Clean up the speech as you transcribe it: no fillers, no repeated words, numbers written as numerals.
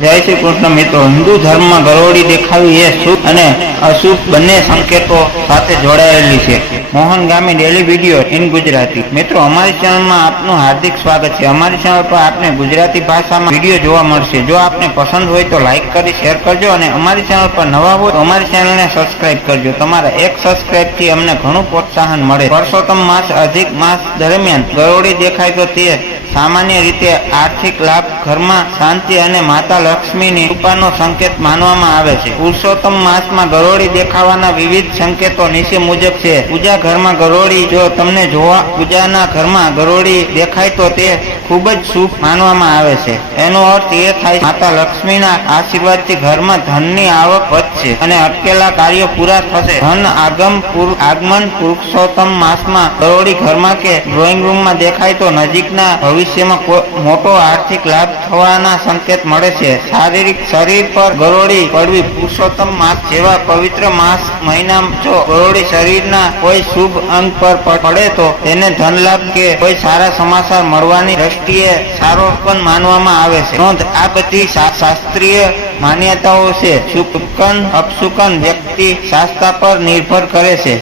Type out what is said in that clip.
જય શ્રી કૃષ્ણ મિત્રો, હિન્દુ ધર્મમાં ગરોળી દેખાવી એ શુભ અને અશુભ બંને સંકેતો સાથે જોડાયેલી છે. મોહન ગામી ડેલી વિડીયો ઇન ગુજરાતી. મિત્રો, અમારી ચેનલમાં આપનું હાર્દિક સ્વાગત છે. અમારી ચેનલ પર આપને ગુજરાતી ભાષામાં વિડીયો જોવા મળશે. જો આપને પસંદ હોય તો લાઈક કરી શેર કરજો અને અમારી ચેનલ પર નવા હોય તો અમારી ચેનલને સબસ્ક્રાઇબ કરજો. તમારા એક સબસ્ક્રાઇબ થી અમને ઘણું પ્રોત્સાહન મળે. પુરુષોત્તમ માસ અધિક માસ દરમિયાન ગરોળી દેખાય તો તે સામાન્ય રીતે આર્થિક લાભ, ઘરમાં શાંતિ અને માતા લક્ષ્મીની કૃપાનો સંકેત માનવામાં આવે છે. પુરુષોત્તમ માસમાં ગરોળી દેખાવાના વિવિધ સંકેતો નીચે મુજબ છે. પૂજા ઘરમાં ગરોળી જો તમને પૂજાના ઘરમાં ગરોળી દેખાય તો તે ખૂબ જ શુભ માનવામાં આવે છે. એનો અર્થ એ થાય માતા લક્ષ્મીના આશીર્વાદથી ઘરમાં ધનની આવક વધશે અને અટકેલા કાર્યો પૂરા થશે. ધન આગમન પુરુષોત્તમ માસમાં ગરોળી ઘરમાં કે ડ્રોઈંગ રૂમમાં દેખાય તો નજીકના ભવિષ્યમાં મોટો આર્થિક લાભ થવાના સંકેત મળે છે. શરીર પર ગરોળી પડવી પુરુષોત્તમ માસ જેવા પવિત્ર માસ મહિના જો ગરોળી શરીરના કોઈ શુભ અંગ પર પડે તો તેને ધન લાભ કે કોઈ સારા સમાચાર મળવાની દ્રષ્ટિએ સારો પણ માનવામાં આવે છે. નોંધ: આ બધી શાસ્ત્રીય માન્યતાઓ છે. શુકન અપશુકન વ્યક્તિ શાસ્ત્ર પર નિર્ભર કરે છે.